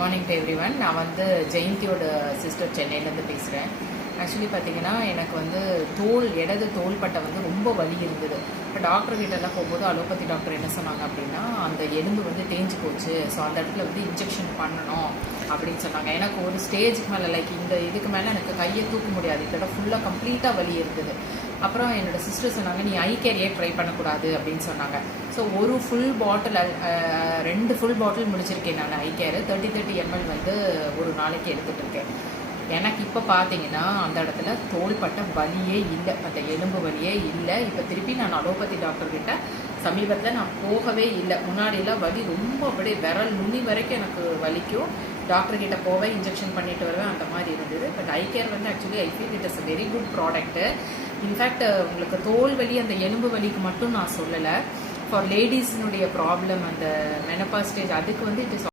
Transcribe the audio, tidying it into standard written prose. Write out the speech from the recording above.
Morning to every one. நான் வந்து ஜெயந்தியோட sister சென்னையிலேருந்து பேசுகிறேன். ஆக்சுவலி பார்த்தீங்கன்னா எனக்கு வந்து இடது தோள்பட்டை வந்து ரொம்ப வலி இருந்தது. இப்போ டாக்டர்கிட்டலாம் போகும்போது அலோபதி டாக்டர் என்ன சொன்னாங்க அப்படின்னா, அந்த எலும்பு வந்து தேஞ்சு போச்சு, ஸோ அந்த இடத்துல வந்து இன்ஜெக்ஷன் பண்ணணும் அப்படின்னு சொன்னாங்க. எனக்கு ஒரு ஸ்டேஜுக்கு மேலே இந்த இதுக்கு மேலே எனக்கு கையை தூக்க முடியாது, இதோட ஃபுல்லாக கம்ப்ளீட்டாக வலி இருந்தது. அப்புறம் என்னோடய சிஸ்டர் சொன்னாங்க, நீ ஐ கேரியே ட்ரை பண்ணக்கூடாது அப்படின்னு சொன்னாங்க. ஸோ ஒரு ஃபுல் பாட்டில் 2 ஃபுல் பாட்டில் முடிச்சிருக்கேன் நான் ஐ கேர். 30 ml வந்து ஒரு நாளைக்கு எடுத்துகிட்டு இருக்கேன். எனக்கு இப்போ பார்த்தீங்கன்னா அந்த இடத்துல தோள்பட்ட வலியே இல்லை, அந்த எலும்பு வலியே இல்லை. இப்போ திருப்பி நான் அலோபதி டாக்டர்கிட்ட சமீபத்தில் நான் போகவே இல்லை. முன்னாடியெல்லாம் வலி ரொம்ப அப்படியே விரல் நுனி வரைக்கும் எனக்கு வலிக்கும். டாக்டர்கிட்ட போவேன், இன்ஜெக்ஷன் பண்ணிட்டு வருவேன், அந்த மாதிரி இருந்தது. பட் ஐ கேர் வந்து actually I feel it is a very good product. In fact உங்களுக்கு தோல் வலி அந்த எலும்பு வலிக்கு மட்டும் நான் சொல்லலை, ஃபார் லேடிஸினுடைய ப்ராப்ளம், அந்த மெனோபாஸ் ஸ்டேஜ், அதுக்கு வந்து இட் இஸ்